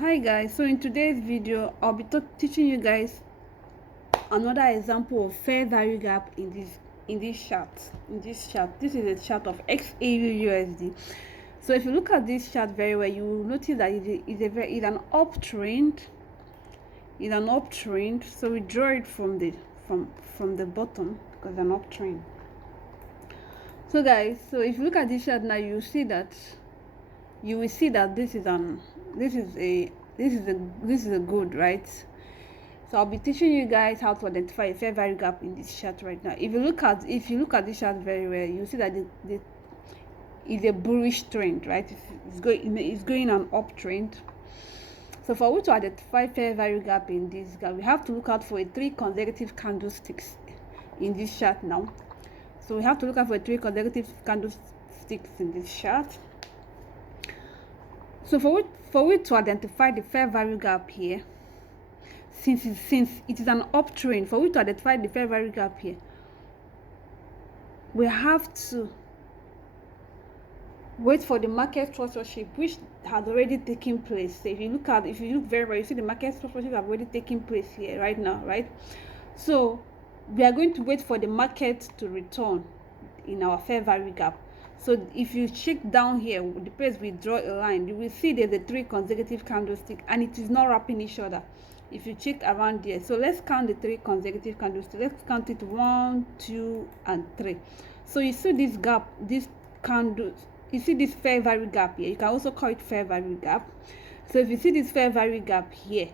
Hi guys, so in today's video I'll be teaching you guys another example of fair value gap in this chart. This is a chart of XAU USD. So if you look at this chart very well, you will notice that it's an uptrend. It's an uptrend. So we draw it from the bottom because it's an uptrend. So guys, so if you look at this chart now, you will see that this is a good, right? So I'll be teaching you guys how to identify a fair value gap in this chart right now. If you look at this chart very well, you see that it's a bullish trend, right? It's going an uptrend. So for we to identify fair value gap in this gap, we have to look out for 3 consecutive candlesticks in this chart now. So we have to look out for 3 consecutive candlesticks in this chart. So for we to identify the fair value gap here, since it is an uptrend, for we to identify the fair value gap here, we have to wait for the market structure shape, which has already taken place. So if you look very well, you see the market structure shape have already taken place here right now, right? So we are going to wait for the market to return in our fair value gap. So if you check down here, the place we draw a line, you will see there's a 3 consecutive candlestick and it is not wrapping each other. If you check around here, so let's count the 3 consecutive candlesticks. Let's count it 1, 2, and 3. So you see this gap, this candle, you see this fair value gap here. You can also call it fair value gap. So if you see this fair value gap here,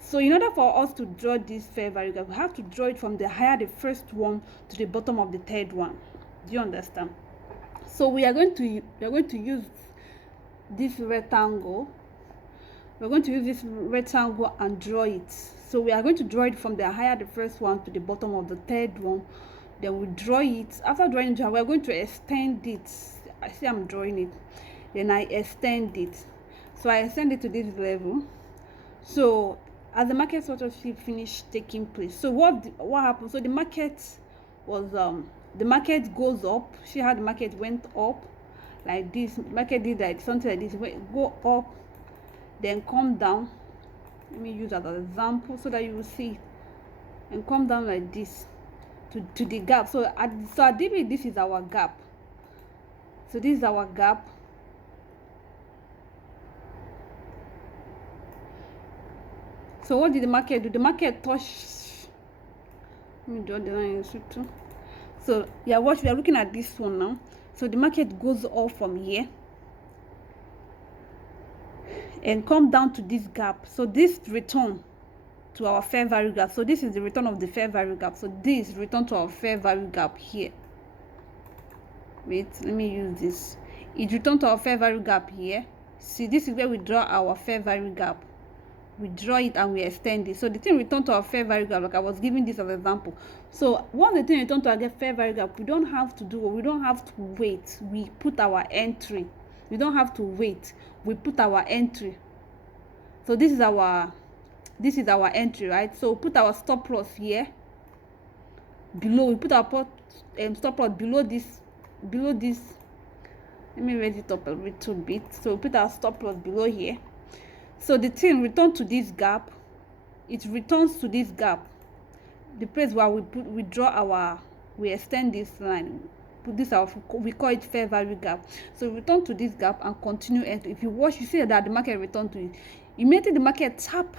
so in order for us to draw this fair value gap, we have to draw it from the higher the first one to the bottom of the third one. Do you understand? So we are going to use this rectangle. We're going to use this rectangle and draw it. So we are going to draw it from the higher the first one to the bottom of the third one. Then we draw it. After drawing it, we're going to extend it. I see I'm drawing it. Then I extend it. So I extend it to this level. So as the market sort of finished taking place, so what happened? So the market was the market goes up. See how the market went up like this. Market did like something like this. Go up, then come down. Let me use that as an example so that you will see, and come down like this to the gap. So at DB, this is our gap. So this is our gap. So what did the market do? The market touched. Let me draw the line too. So yeah, we are looking at this one now. So the market goes up from here and come down to this gap. So this return to our fair value gap. So this is the return of the fair value gap. So this return to our fair value gap here. Wait, let me use this. It returned to our fair value gap here. See, this is where we draw our fair value gap. We draw it and we extend it. So the thing returned to our fair value gap, like I was giving this as an example. So once the thing returned to our fair value gap, we don't have to wait. We put our entry. We don't have to wait. We put our entry. So this is our entry, right? So we put our stop loss here below. We put our stop loss below this. Let me raise it up a little bit. So we put our stop loss below here. So the thing returns to this gap. It returns to this gap, the place where we extend this line. We call it fair value gap. So return to this gap and continue entry. If you watch, you see that the market return to it. Immediately the market tap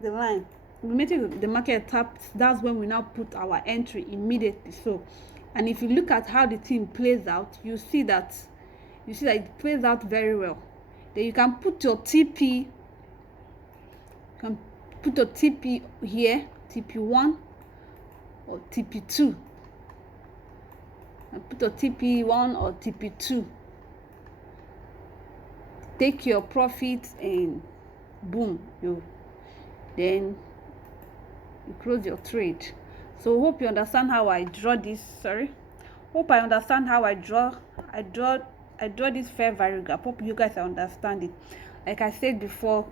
the line. Immediately the market taps, that's when we now put our entry immediately. So, and if you look at how the thing plays out, you see that it plays out very well. Then you can put your TP. You can put your TP here, TP1 or TP2. And put your TP1 or TP2. Take your profit and boom, then you close your trade. So hope you understand how I draw this. Hope I understand how I draw this fair value gap. Hope you guys understand it. Like I said before,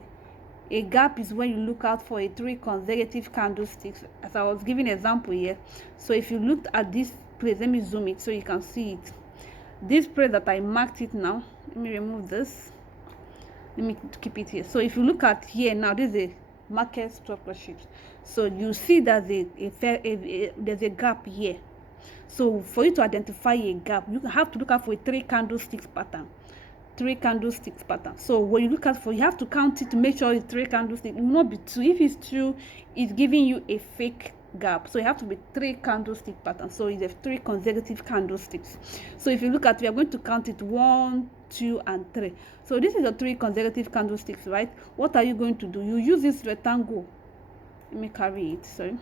a gap is when you look out for 3 consecutive candlesticks, as I was giving an example here. So if you looked at this place, let me zoom it so you can see it. This place that I marked it now, let me remove this. let me keep it here. So if you look at here now, this is a market structure sheet. So you see that there's a gap here. So for you to identify a gap, you have to look out for a 3 candlesticks pattern. 3 candlesticks pattern. So when you look at for, you have to count it to make sure it's 3 candlesticks. It will not be 2. If it's 2, it's giving you a fake gap. So you have to be 3 candlestick pattern. So it's a 3 consecutive candlesticks. So if you look at, we are going to count it 1, 2, and 3. So this is a 3 consecutive candlesticks, right? What are you going to do? You use this rectangle. Let me carry it. Sorry.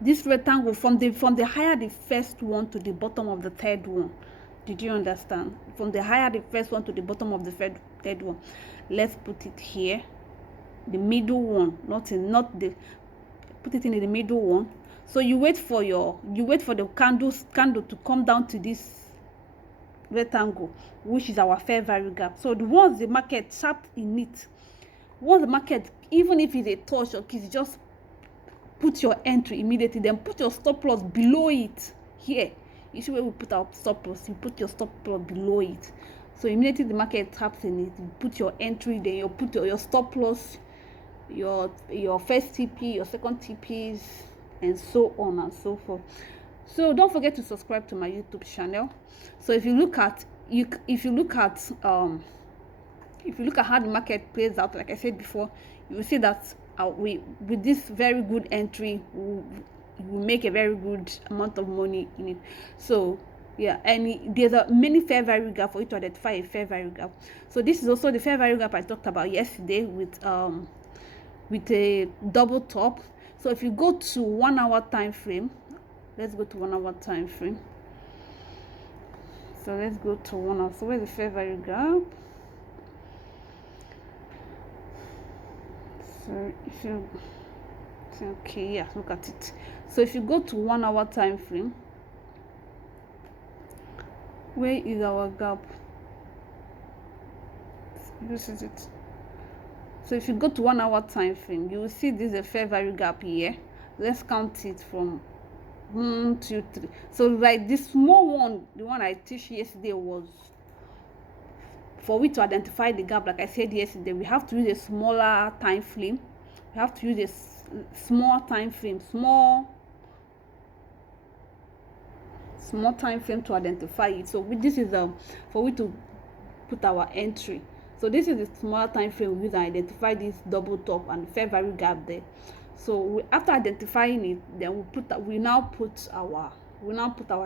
This rectangle from the higher the first one to the bottom of the third one. Did you understand? From the higher the first one to the bottom of the third one. Let's put it here. The middle one, not the, put it in the middle one. So you wait for the candle to come down to this rectangle, which is our fair value gap. So the ones the market tapped in it, once the market, even if it's a touch or kiss, just put your entry immediately, then put your stop loss below it here. You see where we put our stop loss, you put your stop loss below it. So immediately the market taps in it, you put your entry, then you put your stop loss, your first TP, your second TPs, and so on and so forth. So don't forget to subscribe to my YouTube channel. So if you look at how the market plays out, like I said before, you will see that with this very good entry, we make a very good amount of money in it. So yeah, and there's many fair value gap for you to identify a fair value gap. So this is also the fair value gap I talked about yesterday with a double top. So if you go to 1 hour time frame, let's go to 1 hour time frame. So let's go to 1 hour. So where's the fair value gap? So if you okay, yeah, look at it. So if you go to 1 hour time frame, where is our gap? This is it. So if you go to 1 hour time frame, you will see this is a fair value gap here. Let's count it from 1, 2, 3. So like this small one, the one I teach yesterday, was for we to identify the gap. Like I said yesterday, we have to use a smaller time frame. We have to use a small time frame, small time frame to identify it. So this is for we to put our entry. So this is the smaller time frame we use to identify this double top and fair value gap there. So after identifying it, then we now put our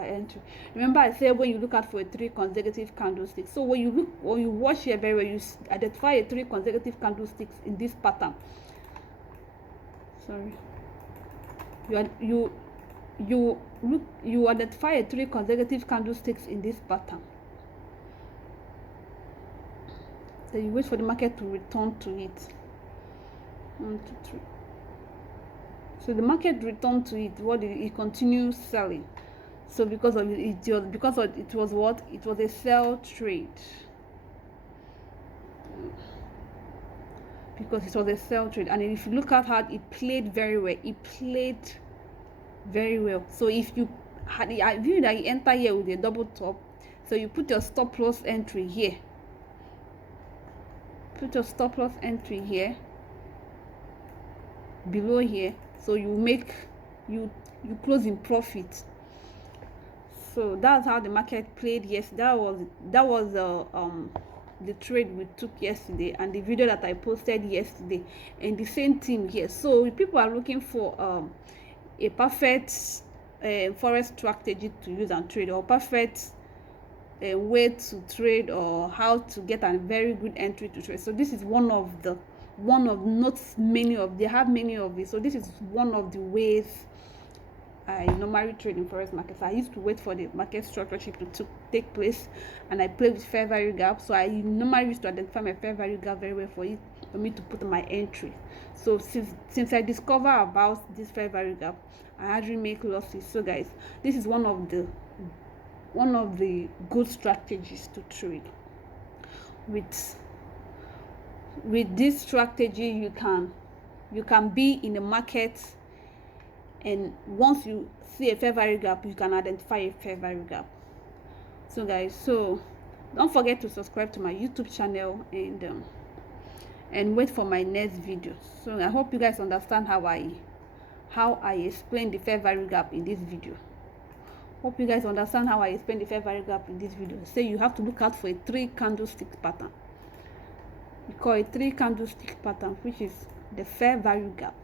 entry. Remember I said when you look at for a 3 consecutive candlesticks. So when you watch here very well, you identify a 3 consecutive candlesticks in this pattern. Sorry. You identify a 3 consecutive candlesticks in this pattern. Then you wait for the market to return to it. 1, 2, 3. So the market returned to it. It continues selling. So because it was what? It was a sell trade. Because it was a sell trade, and if you look at how it played very well, So if you had I view that you enter here with a double top, so you put your stop loss entry here. Put your stop loss entry here, below here, so you close in profit. So that's how the market played. Yes, that was the trade we took yesterday, and the video that I posted yesterday, and the same thing here. So if people are looking for a perfect forex strategy to use and trade, or perfect way to trade, or how to get a very good entry to trade, so this is one of not many of, they have many of these. So this is one of the ways I normally trade in forex markets. I used to wait for the market structure shift to take place, and I play with fair value gap. So I normally used to identify my fair value gap very well for me to put my entry. So since I discovered about this fair value gap, I hardly make losses. So guys, this is one of the good strategies to trade. With this strategy, you can be in the market, and once you see a fair value gap, you can identify a fair value gap. So guys, so don't forget to subscribe to my YouTube channel, and and wait for my next video. So I hope you guys understand how I explain the fair value gap in this video. Hope you guys understand how I explain the fair value gap in this video. Say you have to look out for a 3 candlestick pattern. We call it 3 candlestick pattern, which is the fair value gap.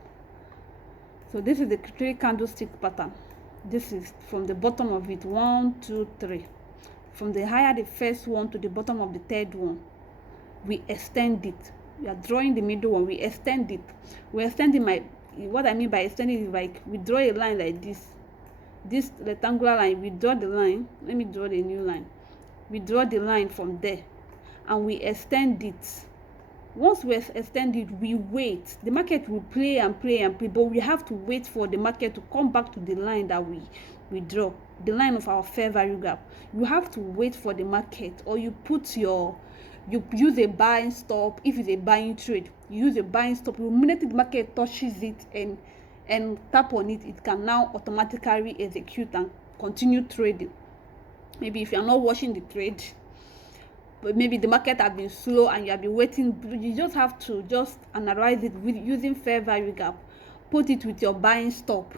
So this is the 3 candlestick pattern. This is from the bottom of it, 1, 2, 3. From the higher the first one to the bottom of the third one, we extend it. We are drawing the middle one, we extend it. We're extending what I mean by extending is like we draw a line like this rectangular line. We draw the line. Let me draw the new line. We draw the line from there and we extend it. Once we extend it, we wait. The market will play and play and play, but we have to wait for the market to come back to the line that we draw, the line of our fair value gap. You have to wait for the market, or you use a buying stop. If it's a buying trade, you use a buying stop. The minute the market touches it and tap on it, it can now automatically execute and continue trading. Maybe if you're not watching the trade, but maybe the market has been slow and you have been waiting, you just have to just analyze it with using fair value gap. Put it with your buying stop.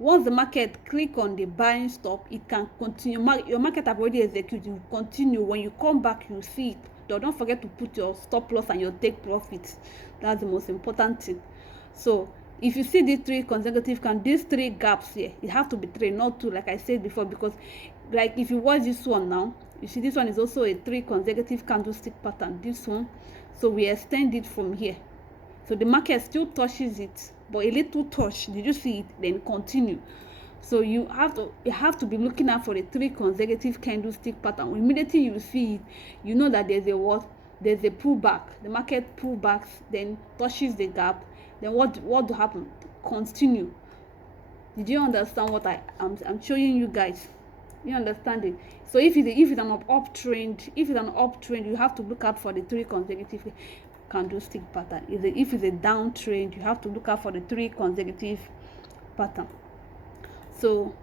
Once the market click on the buying stop, it can continue. Your market have already executed, you continue. When you come back, you see it. Don't forget to put your stop loss and your take profits. That's the most important thing. So if you see these 3 consecutive these 3 gaps here, it have to be 3, not 2, like I said before, because like if you watch this one now, you see this one is also a 3 consecutive candlestick pattern, this one. So we extend it from here. So the market still touches it, but a little touch. Did you see it? Then continue. So you have to be looking out for the 3 consecutive candlestick pattern. Immediately you see it, you know that there's a pullback. The market pullbacks, then touches the gap. Then what will happen? Continue. Did you understand what I'm showing you guys? You understand it? So if it's an uptrend, you have to look out for the 3 consecutive candlestick pattern. If it's a downtrend, you have to look out for the 3 consecutive pattern. So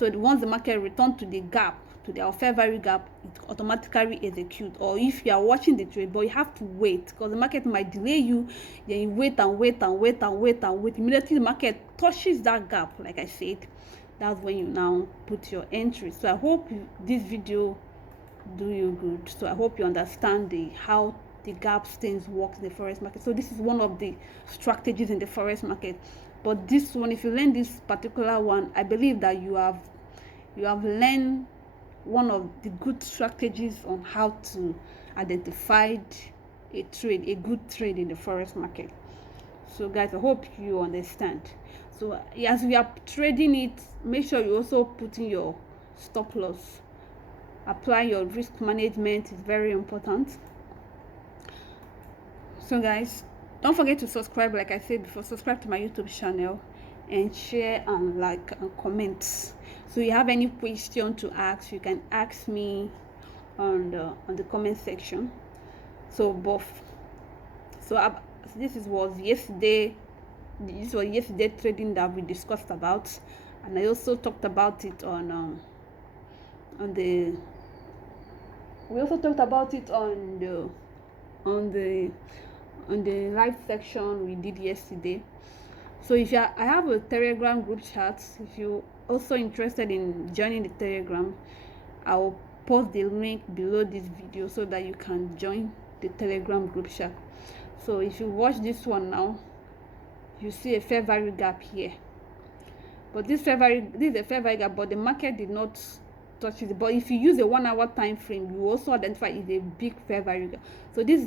once the market returns to the gap, to the fair value gap, it automatically execute. Or if you are watching the trade, but you have to wait, because the market might delay you. Then you wait and wait and wait and wait and wait. Immediately the market touches that gap, like I said, that's when you now put your entry. So I hope this video do you good. So I hope you understand how the gap things work in the forex market. So this is one of the strategies in the forex market. But this one, if you learn this particular one, I believe that you have learned one of the good strategies on how to identify a good trade in the forex market. So guys, I hope you understand. So as we are trading it, make sure you also put in your stop loss. Apply your risk management is very important. So guys, don't forget to subscribe, like I said before. Subscribe to my YouTube channel and share and like and comment. So you have any question to ask, you can ask me on the comment section. So this was yesterday trading that we discussed about, and I also talked about it on the live section we did yesterday. So I have a Telegram group chat. If you also interested in joining the Telegram, I'll post the link below this video so that you can join the Telegram group chat. So if you watch this one now, you see a fair value gap here, but this is a fair value gap, but the market did not touch it. But if you use a 1 hour time frame, you also identify is a big fair value gap. So this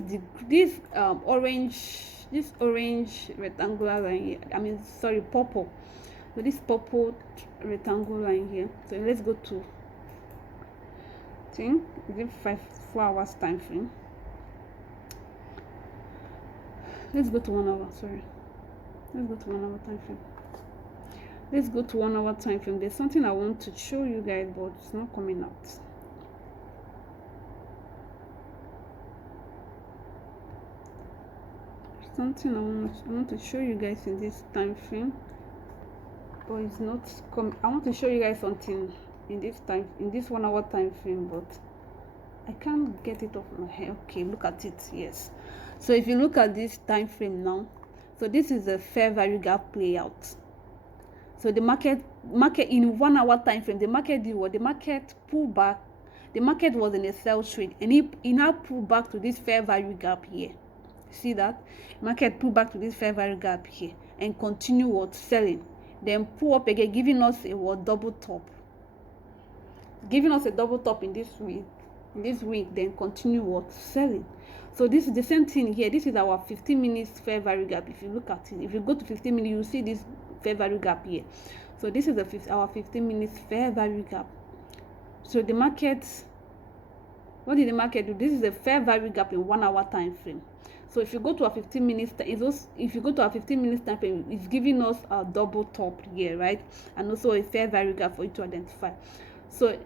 orange rectangular line here, purple. So this purple rectangular line here. So let's go to 4 hours time frame. Let's go to 1 hour. Let's go to 1 hour time frame. Let's go to 1 hour time frame. There's something I want to show you guys, but it's not coming out. Something I want to show you guys in this time frame, but it's not coming. I want to show you guys something in this 1 hour time frame, but I can't get it off my head. Okay, look at it. Yes. So if you look at this time frame now, so this is a fair value gap play out. So the market in 1 hour time frame, the market did what? The market pulled back. The market was in a sell trade, and it now pulled back to this fair value gap here. See that? Market pulled back to this fair value gap here and continue what? Selling. Then pull up again, giving us a what? Double top. Giving us a double top in this week. Then continue what? Selling. So this is the same thing here. This is our 15 minutes fair value gap. If you look at it, if you go to 15 minutes, you see this fair value gap here. So this is our 15 minutes fair value gap. So the market, what did the market do? This is a fair value gap in 1 hour time frame. So if you go to a 15 minutes, if you go to a 15 minutes time frame, it's giving us a double top here, right? And also a fair value gap for you to identify. So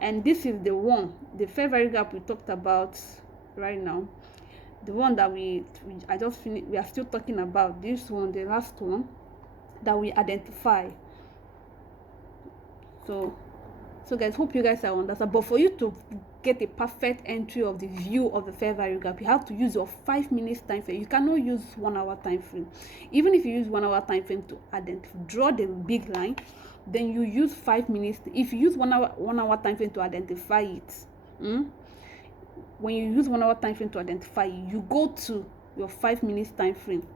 and this is the fair value gap we talked about right now. The one that I just finished, we are still talking about this one, the last one that we identify. So guys, hope you guys are understand. But for you to get a perfect entry of the view of the fair value gap, you have to use your 5 minutes time frame. You cannot use 1 hour time frame. Even if you use 1 hour time frame to draw the big line, then you use 5 minutes. If you use 1 hour time frame to identify it, when you use 1 hour time frame to identify it, you go to your 5 minutes time frame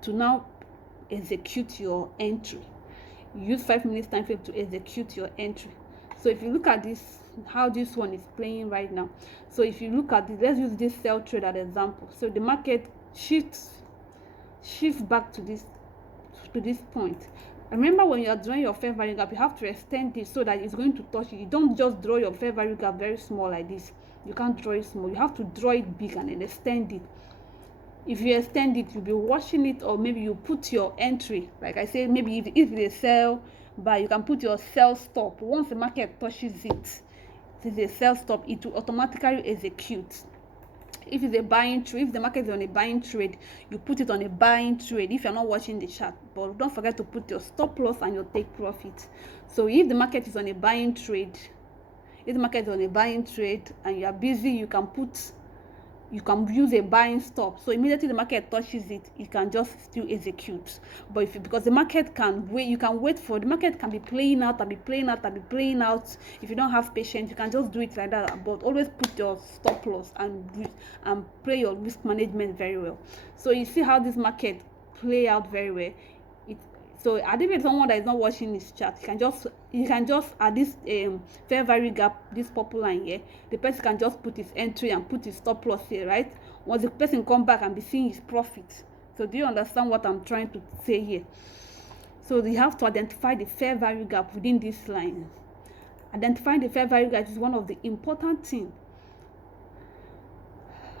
to now execute your entry. You use 5 minutes time frame to execute your entry. So if you look at this, how this one is playing right now. So if you look at this, let's use this sell trade as an example. So the market shifts back to this point. Remember, when you are drawing your fair value gap, you have to extend it so that it's going to touch it. You don't just draw your fair value gap very small like this. You can't draw it small. You have to draw it big and then extend it. If you extend it, you'll be watching it, or maybe you put your entry. Like I said, maybe if they sell buy, you can put your sell stop. Once the market touches it, is a sell stop, it will automatically execute. If it's a buying trade, if the market is on a buying trade, you put it on a buying trade if you're not watching the chart. But don't forget to put your stop loss and your take profit. So if the market is on a buying trade, and you are busy, you can use a buying stop. So immediately the market touches it, you can just still execute. But because the market can wait, you can wait for the market can be playing out. If you don't have patience, you can just do it like that. But always put your stop loss and play your risk management very well. So you see how this market play out very well. So I think it's someone that is not watching this chart, you can just at this fair value gap, this purple line here, the person can just put his entry and put his stop loss here, right? Once the person come back and be seeing his profit. So do you understand what I'm trying to say here? So you have to identify the fair value gap within this line. Identifying the fair value gap is one of the important things.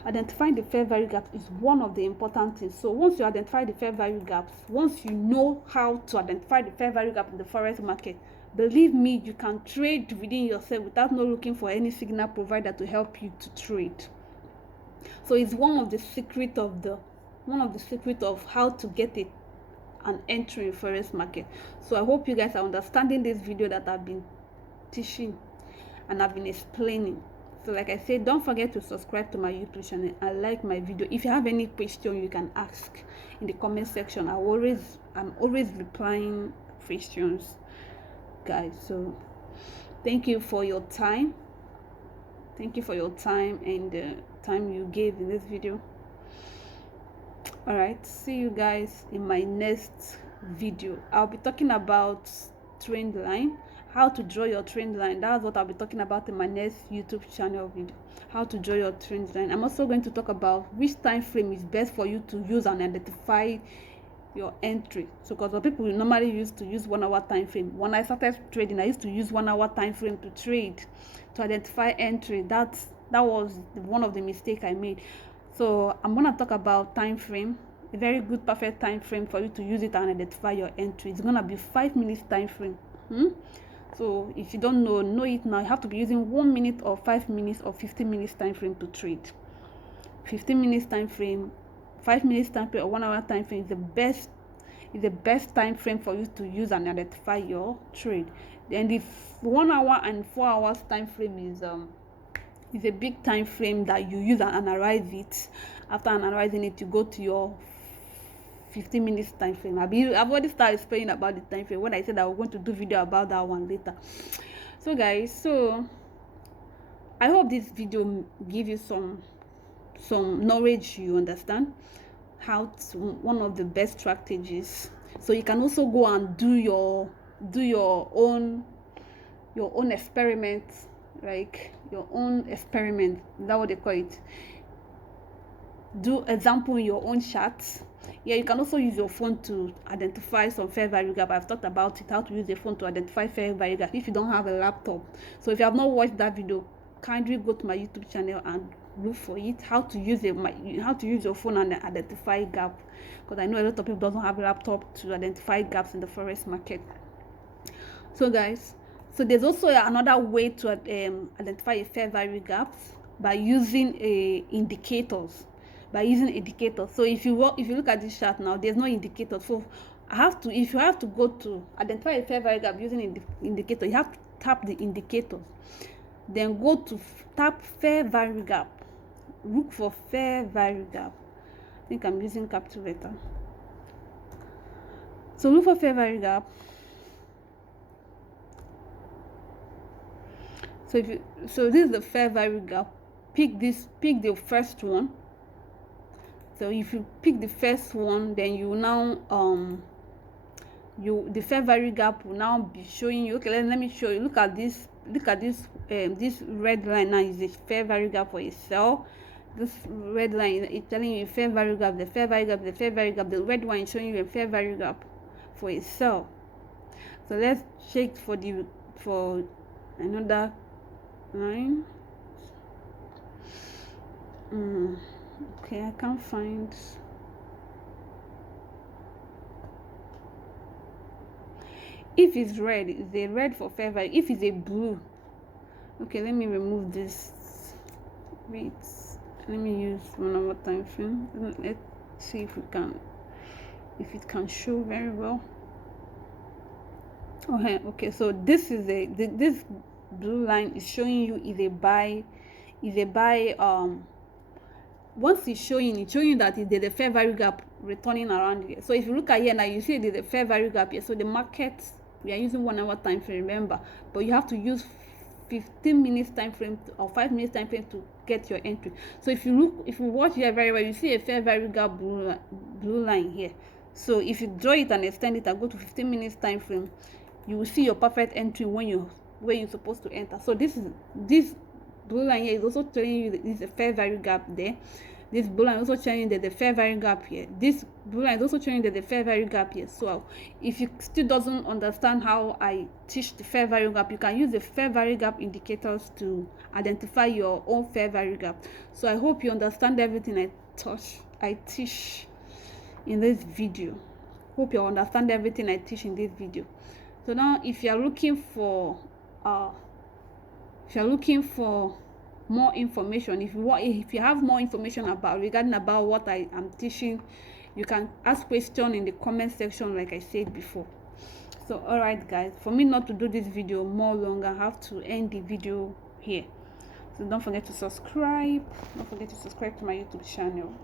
Identifying the fair value gap is one of the important things. So once you identify the fair value gaps, once you know how to identify the fair value gap in the forex market, believe me, you can trade within yourself without not looking for any signal provider to help you to trade. So it's one of the secret of how to get an entry in forex market. So I hope you guys are understanding this video that I've been teaching and I've been explaining. So like I said, don't forget to subscribe to my YouTube channel and like my video. If you have any question, you can ask in the comment section. I'm always replying questions, guys. So thank you for your time. And the time you gave in this video. All right, see you guys in my next video. I'll be talking about trend line, how to draw your trend line. That's what I'll be talking about in my next YouTube channel video, how to draw your trend line. I'm also going to talk about which time frame is best for you to use and identify your entry. So because people normally used to use 1 hour time frame. When I started trading, I used to use 1 hour time frame to trade, to identify entry. That was one of the mistakes I made. So I'm going to talk about time frame, a very good perfect time frame for you to use it and identify your entry. It's going to be 5 minutes time frame. So if you don't know it now. You have to be using 1 minute or 5 minutes or 15 minutes time frame to trade. 15 minutes time frame, 5 minutes time frame, or 1 hour time frame is the best time frame for you to use and identify your trade. Then the 1 hour and 4 hours time frame It's a big time frame that you use and analyze it. After analyzing it, you go to your 15 minutes time frame. I've already started explaining about the time frame when I said that we're going to do video about that one later. So guys, so I hope this video give you some knowledge. You understand how to, one of the best strategies, so you can also go and do your own experiment, like your own experiment. Is that what they call it? Do example in your own charts. Yeah, you can also use your phone to identify some fair value gap. I've talked about it, how to use the phone to identify fair value gap if you don't have a laptop. So if you have not watched that video, kindly go to my YouTube channel and look for it, how to use your phone and identify gap, because I know a lot of people don't have a laptop to identify gaps in the forex market. So guys, so there's also another way to identify a fair value gap by using indicators. So if you look at this chart now, there's no indicator. So if you have to go to identify a fair value gap using indicator, you have to tap the indicators, then go to tap fair value gap, look for fair value gap. I think I'm using calculator. So look for fair value gap. So this is the fair value gap. Pick the first one. So if you pick the first one, then you now the fair value gap will now be showing you. Okay, let me show you. Look at this this red line now is the fair value gap for a sell. This red line is telling you fair value gap, the fair value gap, the fair value gap. The red one is showing you a fair value gap for a sell. So let's check for another line. Okay, I can't find. If it's red, it's a red for fair value. If it's a blue, okay, let me remove this. Wait, let me use 1 hour time frame. Let's see if it can show very well. Okay, so this is this blue line is showing you is a buy. Once it's showing that there's a fair value gap returning around here. So if you look at here now, you see there's a fair value gap here. So the market, we are using 1 hour time frame, remember, but you have to use 15 minutes time frame or 5 minutes time frame to get your entry. So if you watch here very well, you see a fair value gap blue line here. So if you draw it and extend it and go to 15 minutes time frame, you will see your perfect entry where you're supposed to enter. So this blue line here is also telling you that there's a fair value gap there. This blue line is also showing that the fair value gap here. This blue line is also showing that the fair value gap here. So if you still doesn't understand how I teach the fair value gap, you can use the fair value gap indicators to identify your own fair value gap. So I hope you understand everything I teach in this video. Hope you understand everything I teach in this video. So now if you're looking for more information, if you have more information regarding what I am teaching, you can ask question in the comment section like I said before. So alright guys, for me not to do this video more longer, I have to end the video here. So don't forget to subscribe to my YouTube channel.